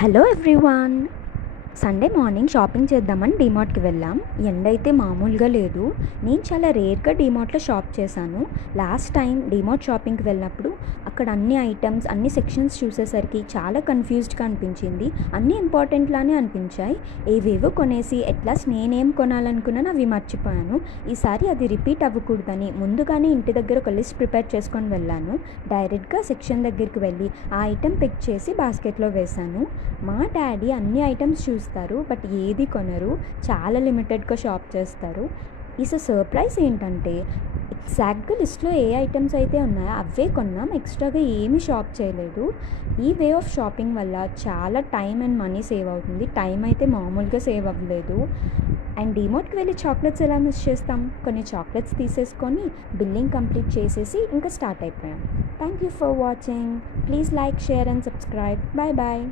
Hello everyone. Sunday morning shopping చేద్దామని డీమార్ట్కి వెళ్ళాం. ఎండ అయితే మామూలుగా లేదు. నేను చాలా రేర్గా డీమార్ట్లో షాప్ చేశాను. లాస్ట్ టైం డీమార్ట్ షాపింగ్కి వెళ్ళినప్పుడు అక్కడ అన్ని ఐటమ్స్, అన్ని సెక్షన్స్ చూసేసరికి చాలా కన్ఫ్యూజ్డ్గా అనిపించింది. అన్నీ ఇంపార్టెంట్లానే అనిపించాయి. ఏవేవో కొనేసి ఎట్లాస్ నేనేం కొనాలనుకున్నాను అవి మర్చిపోయాను. ఈసారి అది రిపీట్ అవ్వకూడదని ముందుగానే ఇంటి దగ్గర ఒక లిస్ట్ ప్రిపేర్ చేసుకొని వెళ్ళాను. డైరెక్ట్గా సెక్షన్ దగ్గరికి వెళ్ళి ఆ ఐటెం పిక్ చేసి బాస్కెట్లో వేశాను. మా డాడీ అన్ని ఐటమ్స్ చూస్తారు, బట్ ఏది కొనరు. చాలా లిమిటెడ్గా షాప్ చేస్తారు. ఈసారి సర్ప్రైజ్ ఏంటంటే ఎగ్జాక్ట్గా లిస్ట్లో ఏ ఐటమ్స్ అయితే ఉన్నాయో అవే కొన్నాం. ఎక్స్ట్రాగా ఏమీ షాప్ చేయలేదు. ఈ వే ఆఫ్ షాపింగ్ వల్ల చాలా టైం అండ్ మనీ సేవ్ అవుతుంది. టైం అయితే మామూలుగా సేవ్ అవ్వలేదు. అండ్ డీమార్ట్కి వెళ్ళి చాక్లెట్స్ ఎలా మిస్ చేస్తాం? కొన్ని చాక్లెట్స్ తీసేసుకొని బిల్లింగ్ కంప్లీట్ చేసేసి ఇంకా స్టార్ట్ అయిపోయాం. Thank you for watching. Please like, share and subscribe. Bye bye.